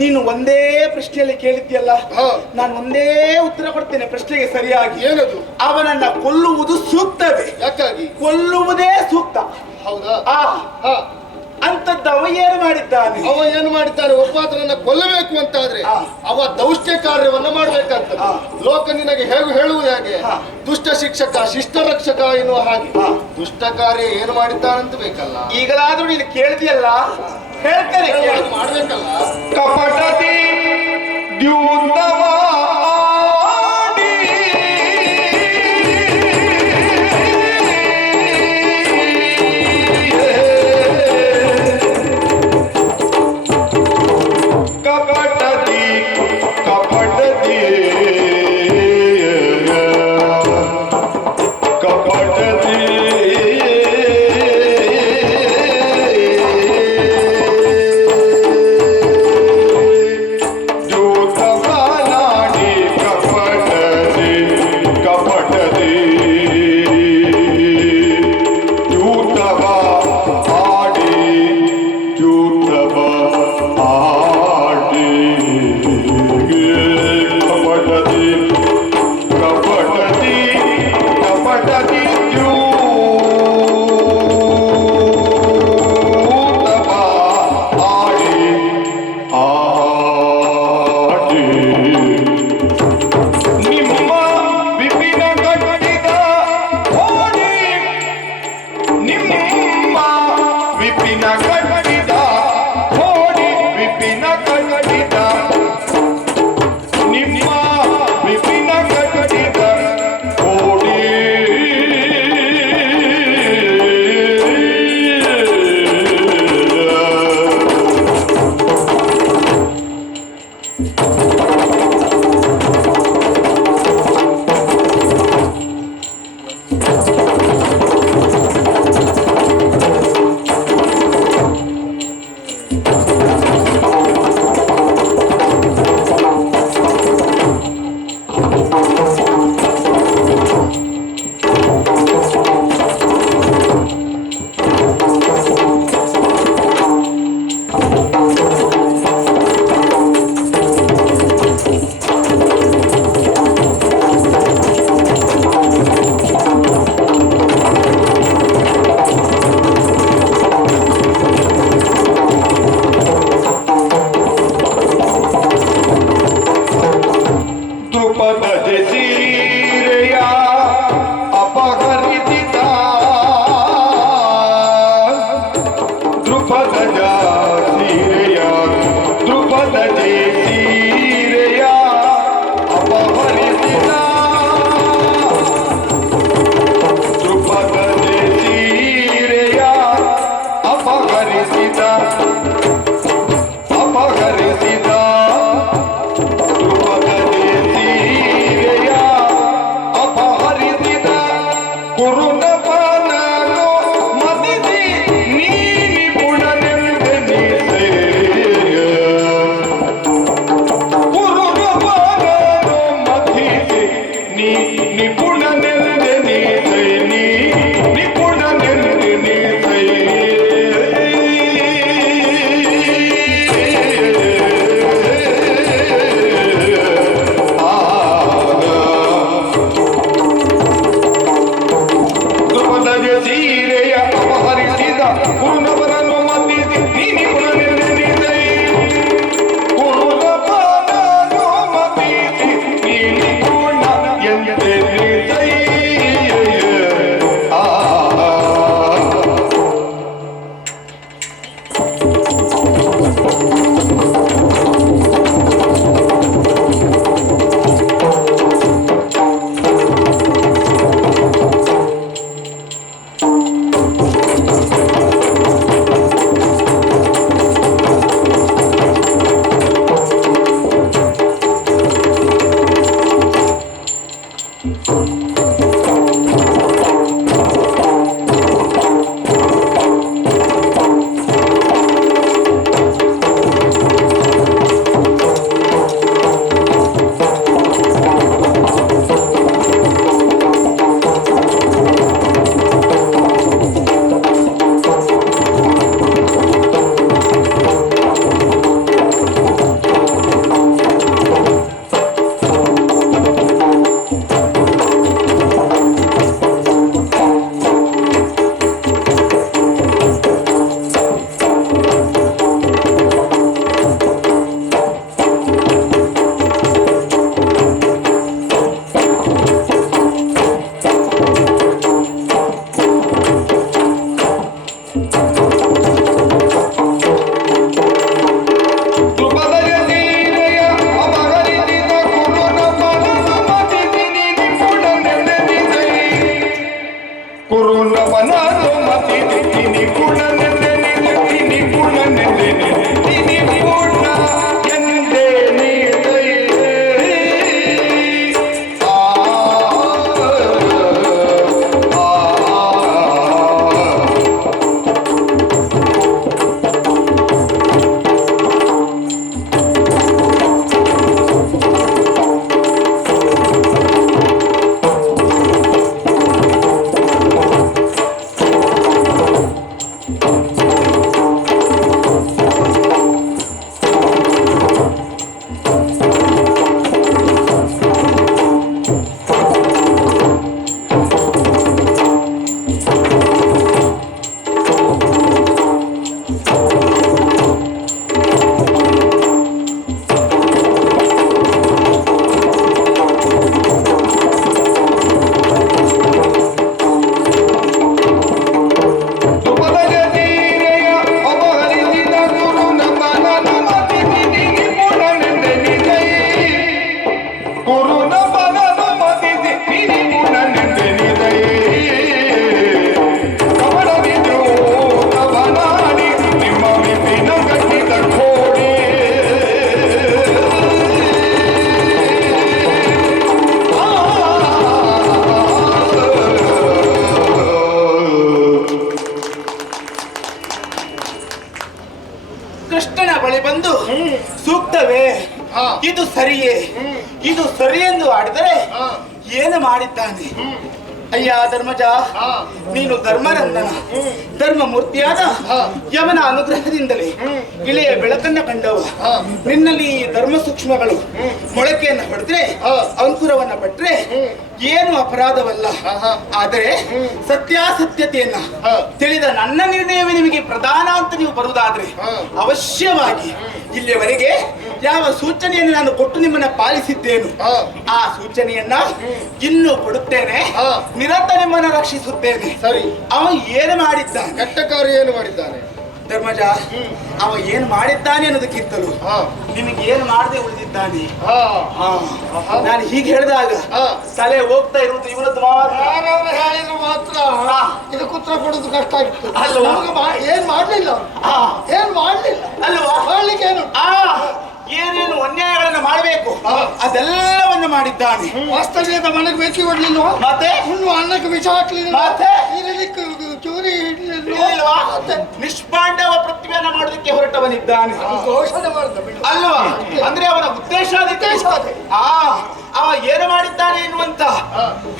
ನೀನು ಒಂದೇ ಪ್ರಶ್ನೆಯಲ್ಲಿ ಕೇಳಿದ್ಯಲ್ಲ, ನಾನು ಒಂದೇ ಉತ್ತರ ಕೊಡ್ತೇನೆ ಪ್ರಶ್ನೆಗೆ ಸರಿಯಾಗಿ. ಏನದು? ಅವನನ್ನ ಕೊಲ್ಲುವುದು ಸೂಕ್ತವೇ? ಯಾಕಾಗಿ? ಕೊಲ್ಲುವುದೇ ಸೂಕ್ತ. ಹೌದಾ? ಅಂತದ್ದು ಅವ ಏನು ಮಾಡಿದ್ದಾನೆ? ಅವ ಏನು ಮಾಡಿದ್ದಾನೆ? ಒಬ್ಬಾತನನ್ನ ಕೊಲ್ಲಬೇಕು ಅಂತಾದ್ರೆ ಅವ ದೌಷ್ಟ್ಯ ಕಾರ್ಯವನ್ನ ಮಾಡ್ಬೇಕಂತ. ಲೋಕ ನಿನಗೆ ಹೇಳುವುದು ಹೇಗೆ? ದುಷ್ಟ ಶಿಕ್ಷಕ ಶಿಷ್ಟ ರಕ್ಷಕ ಎನ್ನುವ ಹಾಗೆ ದುಷ್ಟ ಕಾರ್ಯ ಏನು ಮಾಡಿದ್ದಾನಂತ ಬೇಕಲ್ಲ. ಈಗಲಾದ್ರೂ ನೀನು ಕೇಳಿದ್ಯಲ್ಲ, ಹೇಳ್ತೇನೆ, ಮಾಡ್ಬೇಕಲ್ಲ. ಕಪಟತಿ ಸೂಕ್ತವೇ? ಹಾ. ಇದು ಸರಿಯೇ? ಇದು ಸರಿ ಎಂದು ಆಡಿದರೆ ಹಾ. ಏನು ಮಾಡಿದ್ದಾನೆ? ಅಯ್ಯ ಧರ್ಮಜ, ಹಾ. ನೀನು ಧರ್ಮರಂದನ ಧರ್ಮ ಮೂರ್ತಿಯಾದ ಹಾ. ಯಮನ ಅನುಗ್ರಹದಿಂದಲೇ ಇಳೆಯ ಬೆಳಕನ್ನ ಕಂಡವ. ಹಾ. ನಿನ್ನಲ್ಲಿ ಈ ಧರ್ಮ ಸೂಕ್ಷ್ಮಗಳು ಮೊಳಕೆಯನ್ನು ಹೊಡೆದ್ರೆ, ಹಾ. ಅಂಕುರವನ್ನ ಪಟ್ರೆ ಏನು ಅಪರಾಧವಲ್ಲ. ಆಹಾ. ಆದರೆ ಸತ್ಯಾಸತ್ಯತೆಯನ್ನ ಹಾ. ತಿಳಿದ ನನ್ನ ನಿರ್ಣಯವೇ ನಿಮಗೆ ಪ್ರಧಾನ ಅಂತ ನೀವು ಬರುವುದಾದ್ರೆ ಹಾ. ಅವಶ್ಯವಾಗಿ ಇಲ್ಲಿಯವರೆಗೆ ಯಾವ ಸೂಚನೆಯನ್ನು ನಾನು ಕೊಟ್ಟು ನಿಮ್ಮನ್ನ ಪಾಲಿಸಿದ್ದೇನು, ಹಾ. ಆ ಸೂಚನೆಯನ್ನ ಇನ್ನೂ ಕೊಡುತ್ತೇನೆ. ಹಾ. ನಿರಂತರ ನಿಮ್ಮನ್ನ ರಕ್ಷಿಸುತ್ತೇನೆ. ಸರಿ. ಅವ ಏನು ಮಾಡಿದ್ದಾನೆ? ಕೆಟ್ಟ ಕಾರ್ಯ ಏನು ಮಾಡಿದ್ದಾನೆ? ಧರ್ಮಜ, ಅವ ಏನು ಮಾಡಿದ್ದಾನೆ ಅನ್ನೋದಕ್ಕಿಂತಲೂ ಹಾ. ನಿಮಗೆ ಏನು ಮಾಡದೆ ಉಳಿದಿದ್ದಾನೆ. ಹಾ. ನಾನು ಹೀಗೆ ಹೇಳಿದಾಗ ಹಾ. ತಲೆ ಹೋಗ್ತಾ ಇರುವುದು ಇವನದ್ದು ಮಾತ್ರ. ಯಾರವ್ರು ಹೇಳಿದ್ರು ಮಾತ್ರ ಹಾ. ಇದಕ್ಕೆ ಉತ್ತರ ಕೊಡೋದು ಕಷ್ಟ ಆಗಿತ್ತು. ಅಲ್ವಾ? ಏನ್ ಮಾಡ್ಲಿಲ್ಲ ಅವ್ನು. ಹಾ. ಏನ್ ಮಾಡ್ಲಿಲ್ಲ ಅಲ್ವಾ? ಮಾಡ್ಲಿಕ್ಕೆ ಏನು ಏನೇನು ಅನ್ಯಾಯಗಳನ್ನ ಮಾಡಬೇಕು ಹಾ. ಅದೆಲ್ಲವನ್ನು ಮಾಡಿದ್ದಾನೆ. ವಾಸ್ತವ್ಯದ ಮನೆಗೆ ಬೆಂಕಿ ಹೊಡ್ಲಿಲ್ವಾ? ಮತ್ತೆ ಹುಣ್ಣು ಅನ್ನಕ್ಕೆ ವಿಷ ಹಾಕ್ಲಿಲ್ಲ? ಮತ್ತೆ? ನೀರಲ್ಲಿ ಚೂರಿ ಇಲ್ವಾ? ನಿಷ್ಪಾಂಡವ ಪ್ರತಿಭೆಯನ್ನ ಮಾಡೋದಕ್ಕೆ ಹೊರಟವನಿದ್ದಾನೆ. ಘೋಷಣೆ ಮಾಡ್ದ ಬಿಡು. ಅಲ್ವಾ? ಅಂದ್ರೆ ಅವನ ಉದ್ದೇಶ ಅವ ಏನು ಮಾಡಿದ್ದಾನೆ ಎನ್ನುವಂತ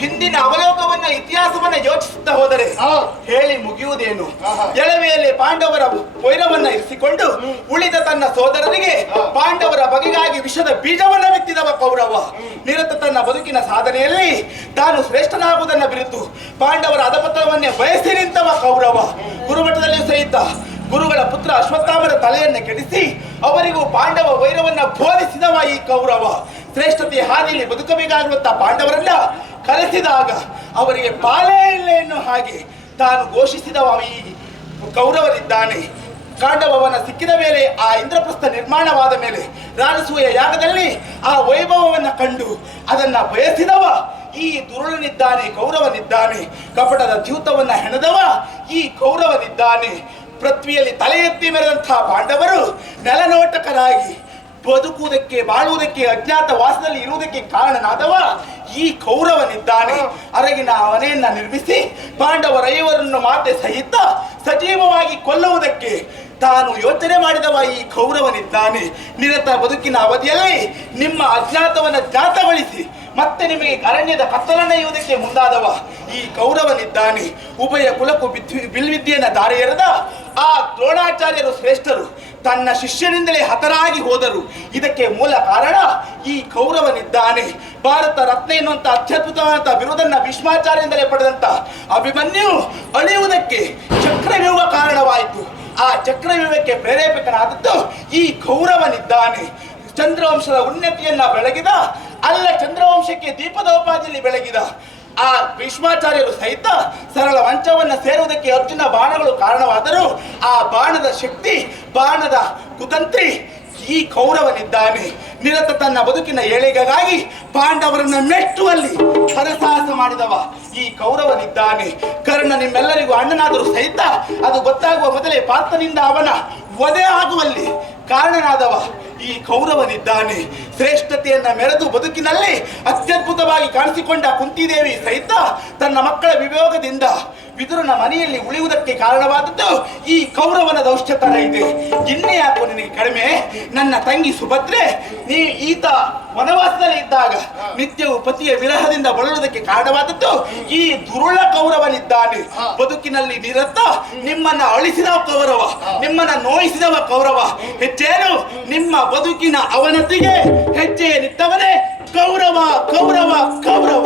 ಹಿಂದಿನ ಅವಲೋಕವನ್ನ ಇತಿಹಾಸವನ್ನ ಯೋಚಿಸುತ್ತಾ ಹೋದರೆ ಹೇಳಿ ಮುಗಿಯುವುದೇನು? ಎಳವೆಯಲ್ಲಿ ಪಾಂಡವರ ವೈರವನ್ನ ಇರಿಸಿಕೊಂಡು ಉಳಿದ ತನ್ನ ಸೋದರರಿಗೆ ಪಾಂಡವರ ಬಗೆಗಾಗಿ ವಿಷದ ಬೀಜವನ್ನ ಬಿತ್ತಿದವ ಕೌರವ. ನಿರತ ತನ್ನ ಬದುಕಿನ ಸಾಧನೆಯಲ್ಲಿ ತಾನು ಶ್ರೇಷ್ಠನಾಗುವುದನ್ನ ಬಿರಿತು ಪಾಂಡವರ ಅಧಪತನವನ್ನೇ ಬಯಸಿ ನಿಂತವ ಕೌರವ. ಗುರುಮಠದಲ್ಲಿಯೂ ಸಹಿತ ಗುರುಗಳ ಪುತ್ರ ಅಶ್ವತ್ಥಾಮರ ತಲೆಯನ್ನು ಕೆಡಿಸಿ ಅವರಿಗೂ ಪಾಂಡವ ವೈರವನ್ನ ಬೋಧಿಸಿದವ ಈ ಕೌರವ. ಶ್ರೇಷ್ಠತೆಯ ಹಾದಿಯಲ್ಲಿ ಬದುಕಬೇಕಾಗಿರುವಂತಹ ಪಾಂಡವರನ್ನ ಕರೆಸಿದಾಗ ಅವರಿಗೆ ಪಾಲೇ ಇಲ್ಲ ಎನ್ನುವ ಹಾಗೆ ತಾನು ಘೋಷಿಸಿದವ ಈ ಕೌರವರಿದ್ದಾನೆ. ಕಾಂಡವನ ಸಿಕ್ಕಿದ ಮೇಲೆ ಆ ಇಂದ್ರಪ್ರಸ್ಥ ನಿರ್ಮಾಣವಾದ ಮೇಲೆ ರಾಜಸೂಯ ಯಾಗದಲ್ಲಿ ಆ ವೈಭವವನ್ನ ಕಂಡು ಅದನ್ನ ಬಯಸಿದವ ಈ ದುರುಳನಿದ್ದಾನೆ, ಕೌರವನಿದ್ದಾನೆ. ಕಪಟದ ದ್ಯೂತವನ್ನ ಹೆಣೆದವ ಈ ಕೌರವನಿದ್ದಾನೆ. ಪೃಥ್ವಿಯಲ್ಲಿ ತಲೆ ಎತ್ತಿ ಮೆರೆದಂತಹ ಪಾಂಡವರು ನೆಲನೋಟಕರಾಗಿ ಬದುಕುವುದಕ್ಕೆ, ಬಾಳುವುದಕ್ಕೆ, ಅಜ್ಞಾತ ವಾಸದಲ್ಲಿ ಇರುವುದಕ್ಕೆ ಕಾರಣನಾದವ ಈ ಕೌರವನಿದ್ದಾನೆ. ಅರಗಿನ ಮನೆಯನ್ನ ನಿರ್ಮಿಸಿ ಪಾಂಡವರ ಐವರನ್ನು ಮಾತೆ ಸಹಿತ ಸಜೀವವಾಗಿ ಕೊಲ್ಲುವುದಕ್ಕೆ ತಾನು ಯೋಚನೆ ಮಾಡಿದವ ಈ ಕೌರವನಿದ್ದಾನೆ. ನಿರತ ಬದುಕಿನ ಅವಧಿಯಲ್ಲಿ ನಿಮ್ಮ ಅಜ್ಞಾತವನ್ನ ಜ್ಞಾತಗೊಳಿಸಿ ಮತ್ತೆ ನಿಮಗೆ ಅರಣ್ಯದ ಕತ್ತಲನೆಯುವುದಕ್ಕೆ ಮುಂದಾದವ ಈ ಕೌರವನಿದ್ದಾನೆ. ಉಭಯ ಕುಲಕ್ಕೂ ಬಿಲ್ವಿದ್ಯೆಯನ್ನ ದಾರಿ ಎರೆದ ಆ ದ್ರೋಣಾಚಾರ್ಯರು ಶ್ರೇಷ್ಠರು ತನ್ನ ಶಿಷ್ಯನಿಂದಲೇ ಹತರಾಗಿ ಹೋದರು. ಇದಕ್ಕೆ ಮೂಲ ಕಾರಣ ಈ ಕೌರವನಿದ್ದಾನೆ. ಭಾರತ ರತ್ನ ಎನ್ನುವಂತ ಅತ್ಯದ್ಭುತವಾದ ಬಿರುದನ್ನ ಭೀಷ್ಮಾಚಾರ್ಯರಿಂದಲೇ ಪಡೆದಂತ ಅಭಿಮನ್ಯು ಅಳಿಯುವುದಕ್ಕೆ ಚಕ್ರವ್ಯೂಹ ಕಾರಣವಾಯಿತು. ಆ ಚಕ್ರವ್ಯೂಹಕ್ಕೆ ಪ್ರೇರೇಪಕನಾದದ್ದು ಈ ಕೌರವನಿದ್ದಾನೆ. ಚಂದ್ರವಂಶದ ಉನ್ನತಿಯನ್ನ ಬೆಳಗಿದ, ಅಲ್ಲ ಚಂದ್ರವಂಶಕ್ಕೆ ದೀಪದೋಪಾದಿಯಲ್ಲಿ ಬೆಳಗಿದ ಆ ಭೀಷ್ಮಾಚಾರ್ಯರು ಸಹಿತ ಸರಳ ಮಂಚವನ್ನ ಸೇರುವುದಕ್ಕೆ ಅರ್ಜುನ ಬಾಣಗಳು ಕಾರಣವಾದರೂ ಆ ಬಾಣದ ಶಕ್ತಿ, ಬಾಣದ ಕುತಂತ್ರಿ ಈ ಕೌರವನಿದ್ದಾನೆ. ನಿರತ ತನ್ನ ಬದುಕಿನ ಏಳಿಗೆಗಾಗಿ ಪಾಂಡವರನ್ನು ಮೆಟ್ಟುವಲ್ಲಿ ಹರಸಾಹಸ ಮಾಡಿದವ ಈ ಕೌರವನಿದ್ದಾನೆ. ಕರ್ಣ ನಿಮ್ಮೆಲ್ಲರಿಗೂ ಅಣ್ಣನಾದರೂ ಸಹಿತ ಅದು ಗೊತ್ತಾಗುವ ಮೊದಲೇ ಪಾರ್ಥನಿಂದ ಅವನ ವಧೆ ಆಗುವಲ್ಲಿ ಕಾರಣನಾದವ ಈ ಕೌರವನಿದ್ದಾನೆ. ಶ್ರೇಷ್ಠತೆಯನ್ನ ಮೆರೆದು ಬದುಕಿನಲ್ಲಿ ಅತ್ಯದ್ಭುತವಾಗಿ ಕಾಣಿಸಿಕೊಂಡ ಕುಂತಿದೇವಿ ಸಹಿತ ತನ್ನ ಮಕ್ಕಳ ವಿಯೋಗದಿಂದ ವಿದುರನ ಮನೆಯಲ್ಲಿ ಉಳಿಯುವುದಕ್ಕೆ ಕಾರಣವಾದದ್ದು ಈ ಕೌರವನ ದೌಷ್ಟ್ಯತನ ಇದೆ. ಇನ್ನೇ ಯಾಕೋ ನಿನಗೆ ಕಡಿಮೆ? ನನ್ನ ತಂಗಿ ಸುಭದ್ರೆ ಈತ ವನವಾಸದಲ್ಲಿ ಇದ್ದಾಗ ನಿತ್ಯವೂ ಪತಿಯ ವಿರಹದಿಂದ ಬಳಲುವುದಕ್ಕೆ ಕಾರಣವಾದದ್ದು ಈ ದುರುಳ ಕೌರವನಿದ್ದಾನೆ. ಬದುಕಿನಲ್ಲಿ ನಿರತ ನಿಮ್ಮನ್ನ ಅಳಿಸಿದ ಕೌರವ, ನಿಮ್ಮನ್ನ ನೋಯಿಸಿದವ ಕೌರವ. ಹೆಚ್ಚೇನು ನಿಮ್ಮ ಬದುಕಿನ ಅವನತಿಗೆ ಹೆಜ್ಜೆ ನಿತ್ತವನೇ ಕೌರವ, ಕೌರವ, ಕೌರವ.